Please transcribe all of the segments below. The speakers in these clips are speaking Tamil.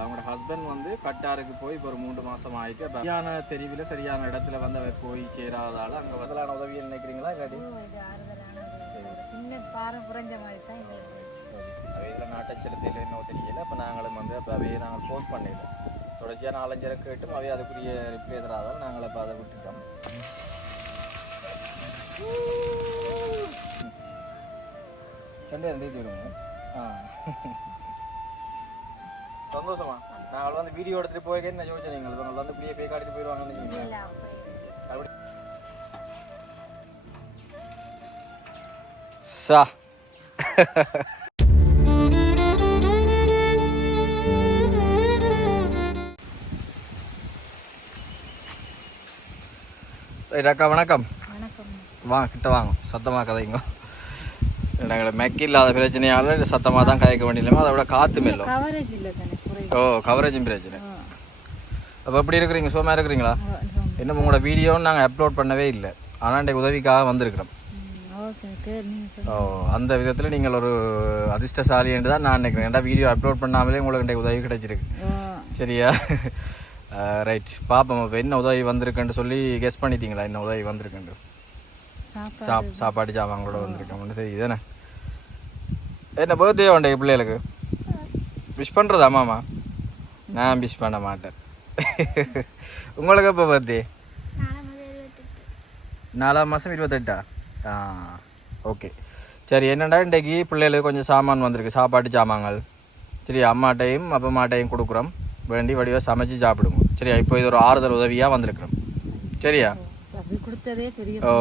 அவங்களோட ஹஸ்பண்ட் வந்து கட்டாருக்கு போய் இப்போ ஒரு 3 மாதம் ஆகிட்டு சரியான தெரிவில் சரியான இடத்துல வந்து அவர் போய் சேராதால் அங்கே பதிலான உதவி நினைக்கிறீங்களா இல்லாட்டி சின்ன பாறை புரஞ்ச மாதிரி தான் இதில் நாட்டை செலுத்தையில் இன்னும் தெரியல. அப்போ நாங்களும் வந்து அப்போ அவையை நாங்கள் போஸ்ட் பண்ணிடல தொடர்ச்சியாக 4-5 கேட்டும் அவையே அதுக்குரிய ரிப்ளை தராதால் நாங்கள் இப்போ அதை விட்டுட்டோம். ரெண்டு வருங்க. சந்தோஷமா நாங்கள் வந்து வீடியோ எடுத்துகிட்டு போய் என்ன யோசிச்சேன் நீங்கள் இவங்க வந்து இப்படியே போய் காட்டிட்டு போயிடுவாங்கன்னு அப்படி சா அக்கா வணக்கம். கிட்ட வாங்க சத்தமாக கதைங்க. எங்களை மெக் இல்லாத பிரச்சனையால சத்தமாக தான் கதைக்க வேண்டியது. அதை விட காற்று மேலும் கவரேஜும் பிரச்சனை. அப்போ எப்படி இருக்கிறீங்க? சுகமாக இருக்கிறீங்களா? இன்னும் உங்களோட வீடியோன்னு நாங்கள் அப்லோட் பண்ணவே இல்லை. ஆனால் இன்றைக்கு உதவிக்காக வந்திருக்கிறோம். அந்த விதத்தில் நீங்கள் ஒரு அதிர்ஷ்டசாலி என்று தான் நான் நினைக்கிறேன். ஏன்டா வீடியோ அப்லோட் பண்ணாமலே உங்களுக்கு இன்றைக்கு உதவி கிடைச்சிருக்கு. சரியா? ரைட் பாப்போம். இப்போ என்ன உதவி வந்திருக்குன்னு சொல்லி கெஸ் பண்ணிட்டீங்களா? என்ன உதவி வந்திருக்குன்னு? சாப்பாடு சாமாங்களோட வந்திருக்கேன் தெரியுதுதானே. என்ன பர்த்டே உண்டே பிள்ளைகளுக்கு விஷ் பண்ணுறதா மாமா? நான் விஷ் பண்ண மாட்டேன். உங்களுக்கு எப்போ பர்த்டே? 4ஆம் மாதம் 28. ஓகே சரி. என்னென்னா இன்றைக்கு பிள்ளைகளுக்கு கொஞ்சம் சாமான் வந்திருக்கு, சாப்பாட்டு சாமான்கள். சரி, அம்மாட்டையும் அப்பமாட்டையும் கொடுக்குறோம். வேண்டி வடிவாக சமைச்சு சாப்பிடுங்க. சரியா? இப்போ இது ஒரு ஆறுதல் உதவியாக வந்திருக்கிறோம். சரியா? ஓ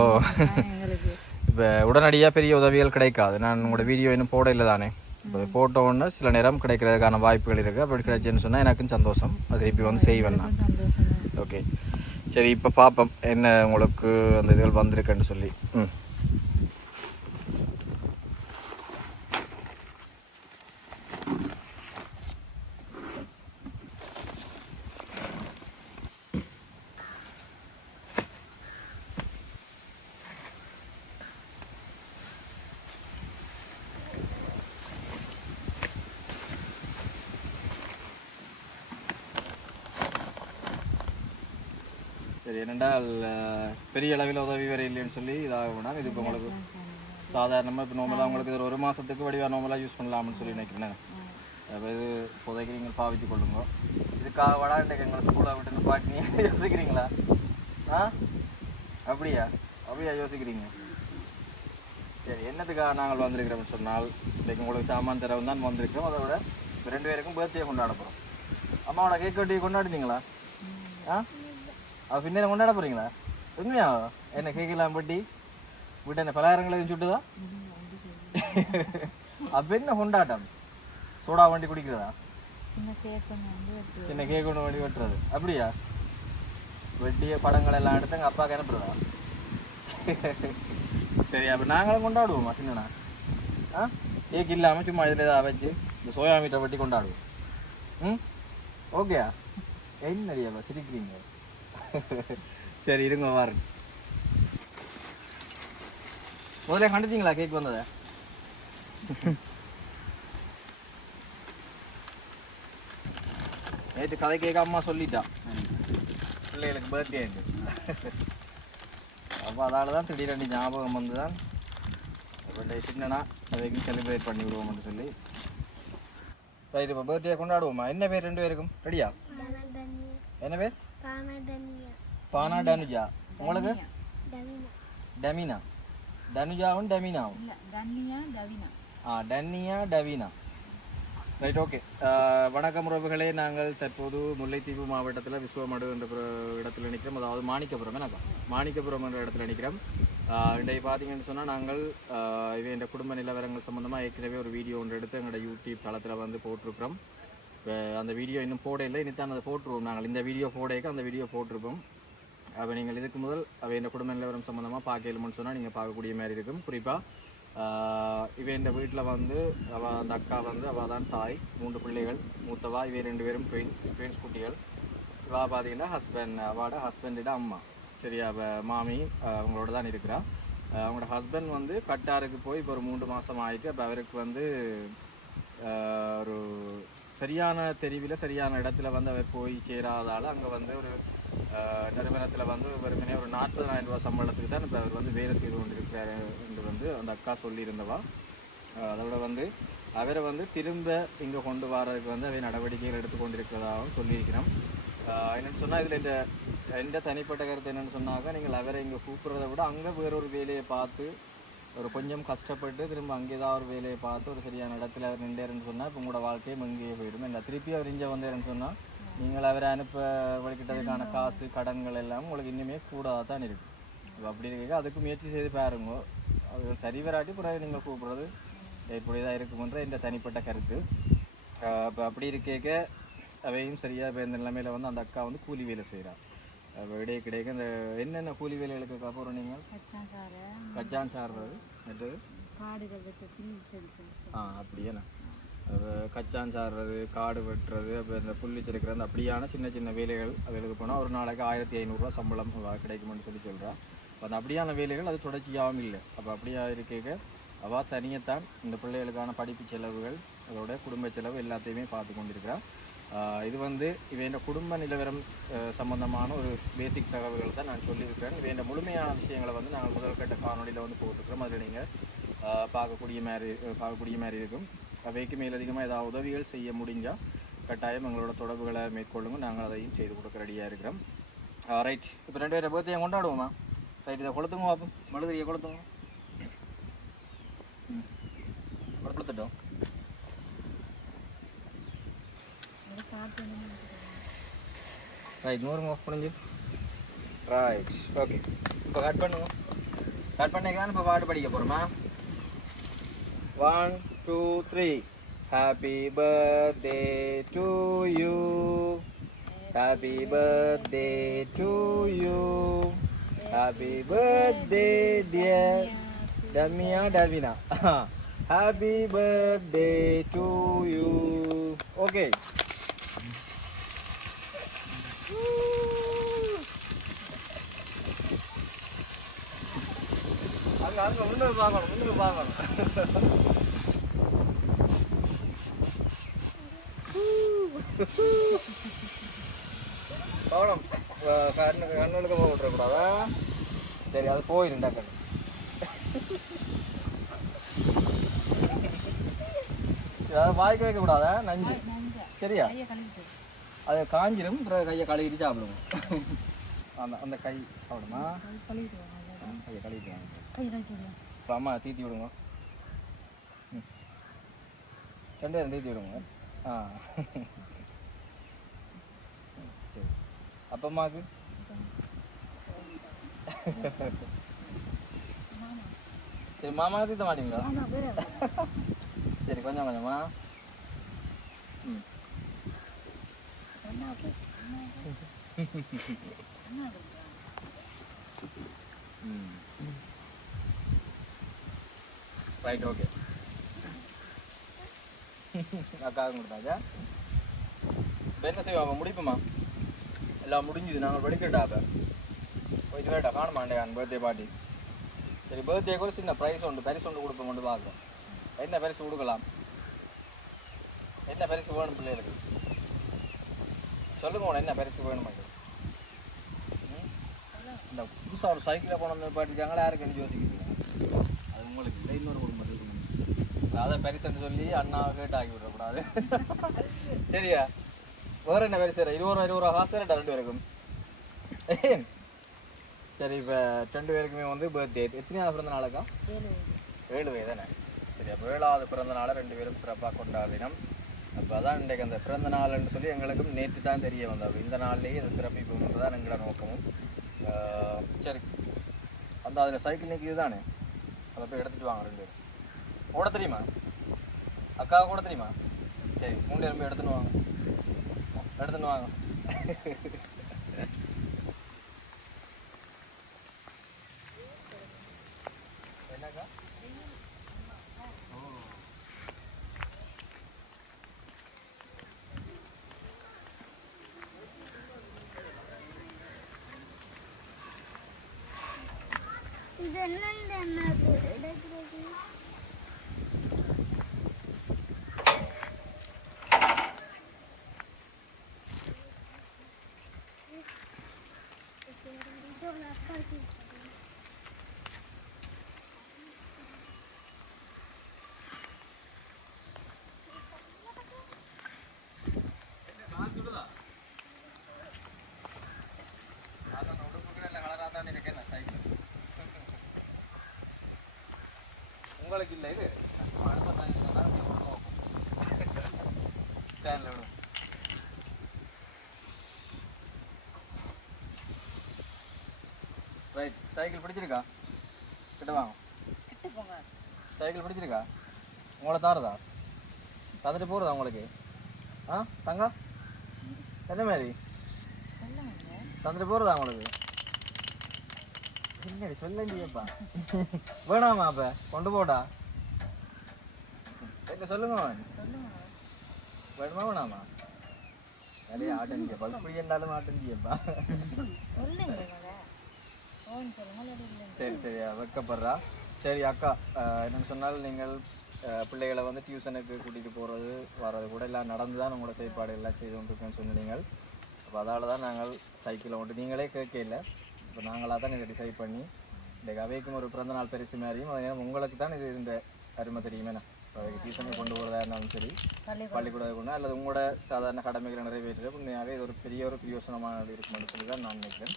இப்போ உடனடியாக பெரிய உதவிகள் கிடைக்காது. நான் உங்களோட வீடியோ இன்னும் போட இல்லை தானே. இப்போ போட்டோன்னு சில நேரம் கிடைக்கிறதுக்கான வாய்ப்புகள் இருக்குது. அப்படி கிடைச்சேன்னு சொன்னால் எனக்கும் சந்தோஷம். அது திருப்பி வந்து செய்வேன் நான். ஓகே சரி, இப்போ பார்ப்போம் என்ன உங்களுக்கு அந்த இதுகள் வந்திருக்குன்னு சொல்லி. சரி, என்னென்றால் பெரிய அளவில் உதவி வர இல்லைன்னு சொல்லி இதாகணும். இது இப்போ உங்களுக்கு சாதாரணமாக இப்போ நார்மலாக உங்களுக்கு இது ஒரு மாதத்துக்கு வடிவாக நார்மலாக யூஸ் பண்ணலாம்னு சொல்லி நினைக்கிறேன். அப்போ இது இப்போதைக்கு நீங்கள் பாவித்து கொள்ளுங்க. இதுக்காக வடா இன்றைக்கு எங்களை ஸ்கூலை விட்டு பாட்டி யோசிக்கிறீங்களா? அப்படியா யோசிக்கிறீங்க? சரி, என்னத்துக்காக நாங்கள் வந்திருக்கிறோம்னு சொன்னால் இன்றைக்கு உங்களுக்கு சாமான் தரவு தான் வந்திருக்கிறோம். அதை விட 2 பேருக்கும் பர்த்டே கொண்டாட போகிறோம். அம்மாவோட கேக் வெட்டி கொண்டாடுனீங்களா? பின்ன கொண்டாட போறீங்களா? உண்மையா? என்ன கேட்கலாம் பட்டி விட்டு என்ன பலகாரங்களையும் சுட்டுதா? அப்ப என்ன கொண்டாட்டம்? சோடா வண்டி குடிக்கிறதா? என்ன கேக் ஒன்று வண்டி வெட்டுறது? அப்படியா? வெட்டிய படங்கள் எல்லாம் எடுத்து எங்கள் அப்பாவுக்கு அனுப்புறதா? சரி, அப்போ நாங்களும் கொண்டாடுவோமா சின்னண்ணா? கேக் இல்லாமல் சும்மா இதில் ஏதாவது வச்சு இந்த சோயா மீட்டை வெட்டி கொண்டாடுவோம். ஓகேயா? என்னடியாப்பா சிரிக்கிறீங்க? சரி இருங்க வாரு. முதல்ல கண்டுட்டீங்களா கேக் வந்ததை? நேற்று கதை கேட்க அம்மா சொல்லிட்டா பிள்ளைகளுக்கு பர்த்டே. அப்போ அதால் தான் திடீரெண்டு ஞாபகம் வந்து தான் இப்போ சின்னனா அதைக்கும் செலிப்ரேட் பண்ணி விடுவோம்னு சொல்லி. ரைட், இப்போ பர்த்டே கொண்டாடுவோமா? என்ன பேர் 2 பேருக்கும்? ரெடியா? என்ன பேர்? பானா டனுஜா. உங்களுக்கு? டமினா. டனுஜாவும் டமினாவும்? டன்னியா டவினா. Right, okay. வணக்கம் உறவுகளே. நாங்கள் தற்போது முல்லைத்தீவு மாவட்டத்தில் விஸ்வமடு என்ற இடத்துல நிற்கிறோம். அதாவது மாணிக்கபுரம். என்னக்கா? மாணிக்கபுரம் என்ற இடத்துல நிற்கிறோம். இன்றைக்கு பார்த்தீங்கன்னு சொன்னால் நாங்கள் இது என்ற குடும்ப நிலவரங்கள் சம்மந்தமாக ஏற்கனவே ஒரு வீடியோ ஒன்று எடுத்து எங்களோட யூடியூப் தளத்தில் வந்து போட்டிருக்கிறோம். அந்த வீடியோ இன்னும் போடையில்லை, இனித்தான் அதை போட்டுருவோம். நாங்கள் இந்த வீடியோ போடையக்க அந்த வீடியோ போட்டிருப்போம். அப்போ நீங்கள் இதுக்கு முதல் அவை இந்த குடும்ப நிலவரம் சம்மந்தமாக பார்க்கலும்னு சொன்னால் நீங்கள் பார்க்கக்கூடிய மாதிரி இருக்கும். குறிப்பாக இவை இந்த வீட்டில் வந்து அந்த அக்கா வந்து அவள் தான் தாய், 3 பிள்ளைகள். மூத்தவா இவை 2 பேரும் ட்வின்ஸ் குட்டிகள். இவா பார்த்தீங்கன்னா அவளோட ஹஸ்பண்டோட அம்மா. சரியா? மாமி அவங்களோட தான் இருக்கிறா. அவங்களோட ஹஸ்பண்ட் வந்து கட்டாருக்கு போய் இப்போ ஒரு 3 மாதம் ஆகிட்டு. அப்போ அவருக்கு வந்து ஒரு சரியான தெரிவில் சரியான இடத்துல வந்து அவர் போய் சேராதால் அங்கே வந்து ஒரு நிறுவனத்தில் வந்து வெறுமனே ஒரு 40,000 ரூபா சம்பளத்துக்கு தான் இப்போ அவர் வந்து வேலை செய்து கொண்டிருக்கிறார் என்று வந்து அந்த அக்கா சொல்லியிருந்தவா. அதோட வந்து அவரை வந்து திரும்ப இங்கே கொண்டு வரதுக்கு வந்து அவை நடவடிக்கைகள் எடுத்துக்கொண்டிருக்கிறதாகவும் சொல்லியிருக்கிறோம். என்னென்னு சொன்னால் இதில் எந்த தனிப்பட்ட கருத்து என்னென்னு சொன்னாக்க நீங்கள் அவரை இங்கே கூப்பிட்றத விட அங்கே வேறொரு வேலையை பார்த்து ஒரு கொஞ்சம் கஷ்டப்பட்டு திரும்ப அங்கே தான் ஒரு வேலையை பார்த்து ஒரு சரியான இடத்துல அவர் நின்றேன்னு சொன்னால் இப்போ உங்களோட வாழ்க்கையும் இங்கேயே போயிடும். இல்லை திருப்பி அவர் இங்கே வந்தேன்னு சொன்னால் நீங்கள் அவரை அனுப்ப வழிகிட்டதுக்கான காசு கடன்கள் எல்லாம் உங்களுக்கு இன்னுமே கூடாதான் தான் இருக்குது. இப்போ அப்படி இருக்க அதுக்கு முயற்சி செய்து பாருங்க. அது சரி வராட்டி பிறகு நீங்கள் கூப்பிட்றது இப்படி தான் இருக்கும்ன்ற இந்த தனிப்பட்ட கருத்து. இப்போ அப்படி இருக்க அவையும் சரியாக இப்போ இந்த நிலைமையில் வந்து அந்த அக்கா வந்து கூலி வேலை செய்கிறார். இடையே கிடைக்க இந்த என்னென்ன கூலி வேலைகளுக்கு அப்புறம் நீங்கள் கச்சான் சாடுறது மற்றது அப்படியேண்ணா கச்சான் சாடுறது காடு வெட்டுறது அப்புறம் இந்த புள்ளி செடுக்கிறது அப்படியான சின்ன சின்ன வேலைகள் அதுகளுக்கு போனால் ஒரு நாளைக்கு 1,500 ரூபா சம்பளம் கிடைக்குமென்னு சொல்கிறான். அப்போ அந்த அப்படியான வேலைகள் அது தொடர்ச்சியாகவும் இல்லை. அப்போ அப்படியா இருக்க அவள் தனியத்தான் இந்த பிள்ளைகளுக்கான படிப்பு செலவுகள் அதோட குடும்ப செலவு எல்லாத்தையுமே பார்த்து கொண்டிருக்கிறான். இது வந்து இவையோட குடும்ப நிலவரம் சம்பந்தமான ஒரு பேசிக் தகவல்கள் தான் நான் சொல்லியிருக்கிறேன். இவையோட முழுமையான விஷயங்களை வந்து நாங்கள் முதல் கட்ட காணொலியில் வந்து போட்டுருக்கிறோம். அதில் நீங்கள் பார்க்கக்கூடிய மாதிரி இருக்கும். அவைக்கு மேலதிகமாக ஏதாவது உதவிகள் செய்ய முடிஞ்சால் கட்டாயம் எங்களோட தொடர்புகளை மேற்கொள்ளுங்க. நாங்கள் அதையும் செய்து கொடுக்க ரெடியாக இருக்கிறோம். ரைட், இப்போ 2 பேரை பர்த்டே கொண்டாடுவோமா? ரைட், இதை கொளுத்துங்க பார்ப்போம். மழுதிரியை கொளுத்துங்க. கொளுத்துட்டோம். ரைட், 100 ஆஃப் முடிஞ்சு. Right, okay. இப்போ கட் பண்ணுங்க. கட் பண்ணிக்கலாம். இப்போ பாட்டு படிக்க போகிறோமா? 1 2 3. Happy birthday to you. Happy birthday to you. Happy birthday dear Davina. Happy birthday to you. Okay. அங்கே முன்னுக்கு பார்க்கணும். கவனம், கண்ணுக்கு போக விட்டுறக்கூடாதா? சரி, அது போயிருந்தா கண்ணு. அதாவது வாய்க்கு வைக்கக்கூடாதா? நஞ்சு சரியா? அது காஞ்சிடும். கையை கழுவிட்டு சாப்பிடுவோம். அந்த கை சாப்பிடுமா? கையை கழுவிட்டு அம்மா தீத்தி விடுங்க. 2 பேரும் தீத்தி விடுங்க. சரி, அப்பம்மாக்கு சரி மாமா தீத்த மாட்டீங்களா? சரி, கொஞ்சம் கொஞ்சமா. Right, okay. அக்காவுக்கு கொடுத்தாச்சா? இப்போ என்ன செய்வாங்க? முடிப்போமா? எல்லாம் முடிஞ்சுது. நாங்கள் படிக்கட்டா? அப்போ போயிட்டு வேட்டா காண மாட்டேன் பர்த்டே பார்ட்டி. சரி, பர்த்டே கூட சின்ன ப்ரைஸ் ஒன்று கொடுப்போம். கொண்டு பார்க்குறோம். என்ன பரிசு கொடுக்கலாம்? என்ன பரிசு வேணும் பிள்ளைகளுக்கு? சொல்லுங்க. என்ன பரிசு வேணும்? இந்த புதுசாக ஒரு சைக்கிளை கொண்டு பாட்டிருக்காங்களா? யாருக்கு என்ன யோசிக்கிறீங்க? அது உங்களுக்கு இல்லை, இன்னொரு குடும்பத்துக்கு. அதை பரிசுன்னு சொல்லி அண்ணாவை கேட்டு ஆக்கி விடக்கூடாது. சரியா? வேறு என்ன பரிசு? 20 ரூபா காசு 2 பேருக்கும். சரி, இப்போ 2 பேருக்குமே வந்து பர்த்டே. எத்தனையாவது பிறந்த நாளுக்கா? 7 வயது தானே? சரி, அப்போ 7வது பிறந்த நாளை 2 பேரும் சிறப்பாக கொண்டாடினோம். அப்போ அதான் இன்றைக்கு அந்த பிறந்த நாள்னு சொல்லி எங்களுக்கும் நேற்று தான் தெரிய வந்தோம். இந்த நாள்லேயே இதை சிறப்பிப்போம் தான் எங்களோட நோக்கமும். சரி, அந்த அதில் சைக்கிள் நிற்கிது தானே, அதை போய் எடுத்துகிட்டு வாங்க. 2 பேரும் ஓட தெரியுமா? அக்காவை கூட தெரியுமா? சரி, 3 பேரும் போய் எடுத்துன்னு வாங்க. என்னக்கா? உங்களுக்கு இல்லை இது ஸ்டாண்டில் விடும். ரைட், சைக்கிள் பிடிச்சிருக்கா? கிட்ட வாங்க. சைக்கிள் பிடிச்சிருக்கா? உங்களை தாரதா? தந்துட்டு போகிறதா உங்களுக்கு? ஆ தங்கா என்ன மாதிரி தந்துட்டு போகிறதா உங்களுக்கு? என்னடி சொல்லப்பா வேணாமா? அப்போ கொண்டு போடா. என்ன சொல்லுங்க வேணுமா வேணாமா? நிறைய ஆட்டண்டியப்பா, இப்படி இருந்தாலும் ஆட்டண்டியப்பா. சரி சரி வைக்கப்படுறா. சரி அக்கா, என்னென்னு சொன்னால் நீங்கள் பிள்ளைகளை வந்து டியூஷனுக்கு கூட்டிகிட்டு போகிறது வர்றது கூட எல்லாம் நடந்து தான் உங்களோட செயற்பாடு எல்லாம் செய்து கொண்டிருக்கேன்னு சொன்னீங்க. அப்போ அதால் தான் நாங்கள் சைக்கிளை வந்துட்டு நீங்களே கேட்கல, இப்போ நாங்களாக தான் இதை டிசைட் பண்ணி இந்த அவைக்கும் ஒரு பிறந்த நாள் பரிசு மாதிரியும் அதே உங்களுக்கு தான் இது இந்த அருமை தெரியுமேண்ணா. இப்போ அவைக்கு டியூஷனுக்கு கொண்டு போகிறதா இருந்தாலும் சரி, பள்ளிக்கூடம் கொண்டு அல்லது உங்களோட சாதாரண கடமைகளை நிறைவேற்றுறது உண்மையாகவே இது ஒரு பெரிய ஒரு பிரயோசனமானது இருக்குமென்னு சொல்லி தான் நான் நினைக்கிறேன்.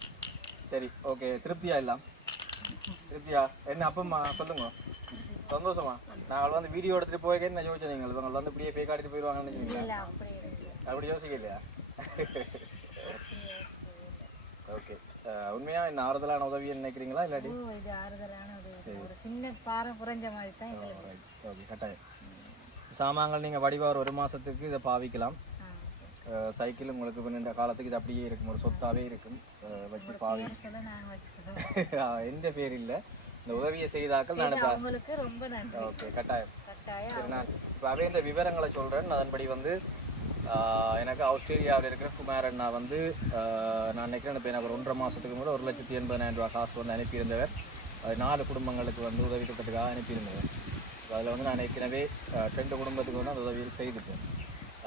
சரி ஓகே, திருப்தியா எல்லாம்? திருப்தியா? என்ன அப்பம்மா சொல்லுங்க, சந்தோஷமா? நாங்கள் வந்து வீடியோ எடுத்துகிட்டு போய் என்ன யோசிச்சேன், நீங்கள் இவங்க வந்து இப்படியே போய் காட்டிட்டு போயிடுவாங்கன்னு நினைக்கிறீங்களா? அப்படி யோசிக்கலையா? ஓகே, உண்மையா இந்த ஆறுதலான உதவி நினைக்கிறீங்களா இல்லாட்டி? இது ஆறுதலான உதவி, ஒரு சின்ன பாறை புரஞ்ச மாதிரி தான் எங்களுக்கு. ஓகே, கட்டாயம். சாமான்கள் நீங்கள் வடிவாக ஒரு மாதத்துக்கு இதை பாவிக்கலாம். சைக்கிள் உங்களுக்கு பின்ன காலத்துக்கு இது அப்படியே இருக்கும், ஒரு சொத்தாவே இருக்கும், வச்சு பாவி. எந்த பேர் இல்லை, இந்த உதவியை செய்தாக்கள் நான் உங்களுக்கு ரொம்ப நன்றி. ஓகே, கட்டாயம். சரி, நான் இப்போ அவே இந்த விவரங்களை சொல்கிறேன். அதன்படி வந்து எனக்கு ஆஸ்திரேலியாவில் இருக்கிற குமார் அண்ணா வந்து நான் நினைக்கிறேன் இப்போ எனக்கு ஒரு 1.5 மாதத்துக்கு முன்னாடி 1,80,000 ரூபா காசு வந்து அனுப்பியிருந்தவர். 4 குடும்பங்களுக்கு வந்து உதவி திட்டத்துக்காக அனுப்பியிருந்தவர். அதில் வந்து நான் ஏற்கனவே 2 குடும்பத்துக்கு வந்து அந்த உதவியில் செய்துட்டேன்.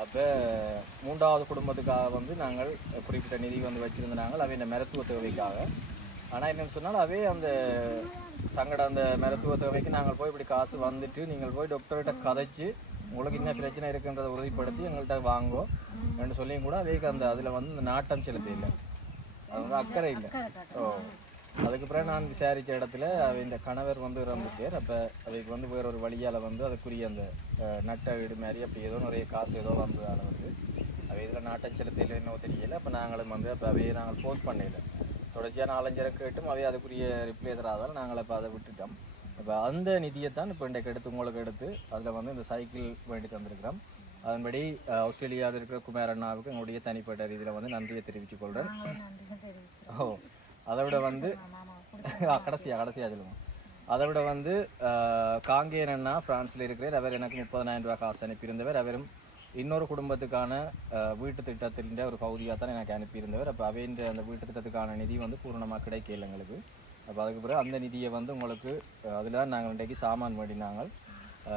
அப்போ 3வது குடும்பத்துக்காக வந்து நாங்கள் குறிப்பிட்ட நிதி வந்து வச்சுருந்தாங்க, அவை இந்த மருத்துவ தேவைக்காக. ஆனால் என்னென்னு சொன்னால் அவே அந்த தங்களோட அந்த மருத்துவ தேவைக்கு நாங்கள் போய் இப்படி காசு வந்துட்டு நீங்கள் போய் டாக்டர்கிட்ட கதைச்சு உங்களுக்கு என்ன பிரச்சனை இருக்குன்றதை உறுதிப்படுத்தி எங்கள்கிட்ட வாங்கோ என்று சொல்லியும் கூட அவைக்கு அந்த அதில் வந்து இந்த நாட்டம் செலுத்த இல்லை, அது வந்து அக்கறை இல்லை. ஓ, அதுக்கு பிறகு நான் விசாரித்த இடத்துல இந்த கணவர் வந்து இறந்துட்டார். அப்போ அவைக்கு வந்து வேற ஒரு வழியால் வந்து அதுக்குரிய அந்த நட்ட வீடு மாதிரி அப்படி ஏதோ நிறைய காசு ஏதோ வந்ததால் வந்து அவை இதில் நாட்டம் செலுத்தையில் என்னவோ தெரியலை. அப்போ நாங்களும் வந்து அப்போ அவையை நாங்கள் போஸ்ட் பண்ணல, தொடர்ச்சியாக 4-5 கேட்டும் அவையே அதுக்குரிய ரிப்ளை தராதால் நாங்கள் இப்போ அதை விட்டுட்டோம். இப்போ அந்த நிதியை தான் இப்போ இன்றைக்கு எடுத்து உங்களுக்கு எடுத்து அதில் வந்து இந்த சைக்கிள் வேண்டி தந்திருக்கிறோம். அதன்படி ஆஸ்திரேலியாவில் இருக்கிற குமார் அண்ணாவுக்கு எங்களுடைய தனிப்பட்ட ரீதியில் வந்து நன்றியை தெரிவித்துக் கொள்கிறேன். ஓ, அதை விட வந்து கடைசியாக சொல்லுவோம். அதை விட வந்து காங்கேயன் அண்ணா பிரான்ஸில் இருக்கிறார். அவர் எனக்கு 30,000 ரூபா காசு அனுப்பியிருந்தவர். அவரும் இன்னொரு குடும்பத்துக்கான வீட்டு திட்டத்தின் ஒரு பகுதியாக தான் எனக்கு அனுப்பியிருந்தவர். அப்போ அவைன்ற அந்த வீட்டு திட்டத்துக்கான நிதி வந்து பூரணமாக கிடைக்கல எங்களுக்கு. அப்போ அதுக்கு பிறகு அந்த நிதியை வந்து உங்களுக்கு அதில் தான் நாங்கள் இன்றைக்கு சாமான் வேண்டினாங்க.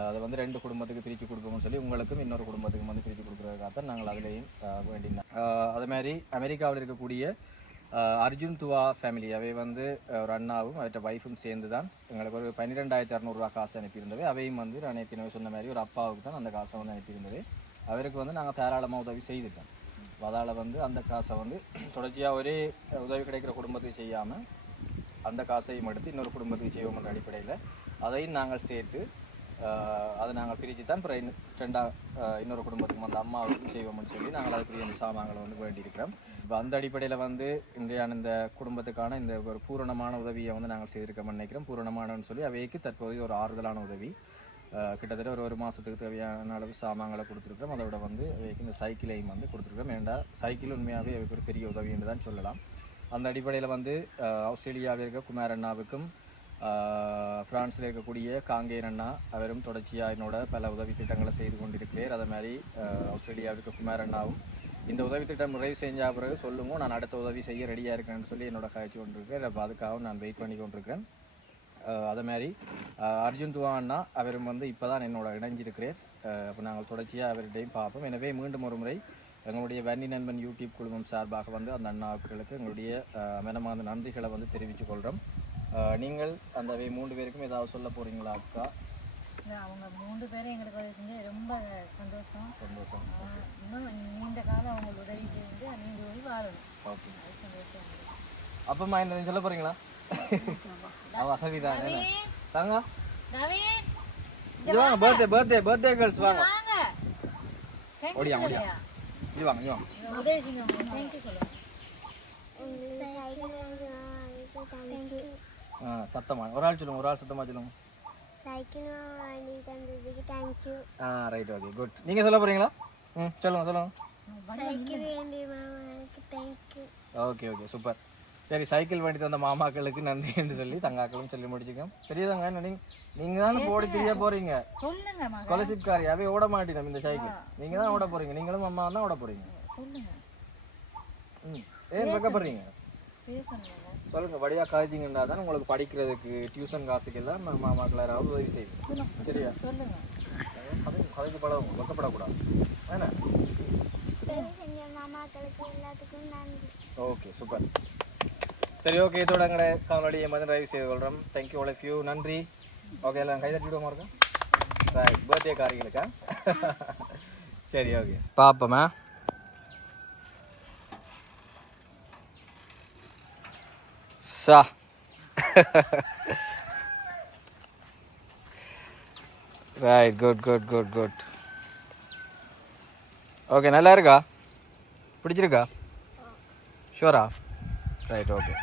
அதை வந்து 2 குடும்பத்துக்கு பிரித்து கொடுப்போம்னு சொல்லி உங்களுக்கும் இன்னொரு குடும்பத்துக்கு வந்து பிரித்து கொடுக்குறதுக்காக தான் நாங்கள் அதிலையும் வேண்டினோம். அதுமாதிரி அமெரிக்காவில் இருக்கக்கூடிய அர்ஜுன் துவா ஃபேமிலி அவை வந்து ஒரு அண்ணாவும் அவர்கிட்ட ஒய்ஃபும் சேர்ந்து தான் எங்களுக்கு ஒரு 12,600 ரூபா காசு அனுப்பியிருந்தது. அவையும் வந்து நான் ஏற்கனவே சொன்ன மாதிரி ஒரு அப்பாவுக்கு தான் அந்த காசை வந்து அனுப்பியிருந்தது. அவருக்கு வந்து நாங்கள் தாராளமாக உதவி செய்துட்டோம். அதால் வந்து அந்த காசை வந்து தொடர்ச்சியாக ஒரே உதவி கிடைக்கிற குடும்பத்துக்கு செய்யாமல் அந்த காசையும் எடுத்து இன்னொரு குடும்பத்துக்கு செய்வோம்ன்ற அடிப்படையில் அதையும் நாங்கள் சேர்த்து அதை நாங்கள் பிரித்து தான் அப்புறம் இன்னொரு குடும்பத்துக்கு வந்து அம்மாவுக்கும் செய்வோம்னு சொல்லி நாங்கள் அதுக்குரிய இந்த சாமான்களை வந்து வேண்டியிருக்கிறோம். இப்போ அந்த அடிப்படையில் வந்து இன்றையான இந்த குடும்பத்துக்கான இந்த ஒரு பூரணமான உதவியை வந்து நாங்கள் செய்திருக்கோம்னு நினைக்கிறோம். பூரணமானன்னு சொல்லி அவைக்கு தற்போது ஒரு ஆறுதலான உதவி கிட்டத்தட்ட ஒரு மாதத்துக்கு தேவையான அளவு சாமான்களை கொடுத்துருக்கோம். அதோட வந்து அவைக்கு இந்த சைக்கிளையும் வந்து கொடுத்துருக்கோம். ஏன்டா சைக்கிள் உண்மையாகவே அவைக்கு ஒரு பெரிய உதவி என்று தான் சொல்லலாம். அந்த அடிப்படையில் வந்து ஆஸ்திரேலியாவில் இருக்க குமார் அண்ணாவுக்கும் ஃப்ரான்ஸில் இருக்கக்கூடிய காங்கேயன் அண்ணா அவரும் தொடர்ச்சியாக என்னோட பல உதவி திட்டங்களை செய்து கொண்டிருக்கிறார். அதே மாதிரி ஆஸ்திரேலியாவில் இருக்க குமார் அண்ணாவும் இந்த உதவி திட்டம் நிறைவு செஞ்ச பிறகு சொல்லுங்க, நான் அடுத்த உதவி செய்ய ரெடியாக இருக்கேன்னு சொல்லி என்னோட காய்ச்சி கொண்டிருக்கேன். அப்போ அதுக்காகவும் நான் வெயிட் பண்ணி கொண்டிருக்கேன். அதே மாதிரி அர்ஜுன் துவா அண்ணா அவரும் வந்து இப்போ தான் என்னோட இணைஞ்சிருக்கிறேன். அப்போ நாங்கள் தொடர்ச்சியாக அவர்கிட்டையும் பார்ப்போம். எனவே மீண்டும் ஒரு முறை எங்களுடைய வன்னி நண்பன் யூடியூப் குழுமம் சார்பாக வந்து அந்த அண்ணாக்களுக்கு எங்களுடைய மனமார்ந்த நன்றிகளை வந்து தெரிவித்துக் கொள்கிறோம். நீங்கள் அந்த 3 பேருக்கும் ஏதாவது சொல்ல போகிறீங்களா அக்கா? அவங்க 3 பேரும் எங்களுக்கு உதவி செஞ்சு ரொம்ப சந்தோஷம். இன்னும் நீண்ட காலம் அவங்களுக்கு உதவி செஞ்சு நீண்ட உதவி வாழணும். ஓகே, சந்தோஷம். அப்பமா என்ன சொல்ல போகிறீங்களா? வசதி தான் தாங்க. இது வாங்க பர்த்டே கேர்ள்ஸ் வாங்க வாங்க தேங்க் யூ ஓடியா இது வாங்க உதவி செஞ்சவங்க தேங்க் யூ சொல்லுங்க சத்தமா ஒரு ஆள் சொல்லுங்க ஒரு ஆள் சத்தமா சொல்லுங்க சைக்கிள் வாங்கி தந்ததுக்கு தேங்க்யூ. ரைட் ஓகே குட் நீங்க சொல்ல போறீங்களா சொல்லுங்க சைக்கிள் வேண்டி மாமாவுக்கு தேங்க்யூ. ஓகே சூப்பர் சரி சைக்கிள் வண்டி தந்த மாமாக்களுக்கு நன்றி என்று சொல்லி தங்காக்களும் சொல்லி முடிச்சுக்கோம் பெரியதாங்க நீங்க தானே போடி தெரிய போறீங்க சொல்லுங்க மகன் ஸ்காலர்ஷிப்காரியாவே ஓட மாட்டேன் இந்த சைக்கிள் நீங்க தான் ஓட போறீங்க நீங்களும் அம்மா தான் ஓட போறீங்க சொல்லுங்க ஏன் வைக்கப்படுறீங்க பேசணுங்க சொல்லுங்க வழியா காய்ச்சிங்கன்றா தான் உங்களுக்கு படிக்கிறதுக்கு டியூஷன் காசுக்கு எல்லாம் நம்ம மாமாக்கள் யாராவது உதவி செய்யும் சரியா சொல்லுங்க கதைக்கு படம் வைக்கப்படக்கூடாது ஏன்னா உதவி செஞ்ச மாமாக்களுக்கு எல்லாத்துக்கும் நன்றி. ஓகே சூப்பர் சரி ஓகே இதோட எங்களோட காணொலியை வந்து டிரைவ் செய்து கொள்கிறோம் தேங்க்யூ ஆல் ஆஃப் யூ நன்றி ஓகே எல்லாம் கை தட்டிவிடுவோமா இருக்கா ரைட் பர்த்டே காரிங்களுக்கா சரி ஓகே பாப்போமா சா ரைட் குட் ஓகே நல்லா இருக்கா பிடிச்சிருக்கா ஷூரா ரைட் ஓகே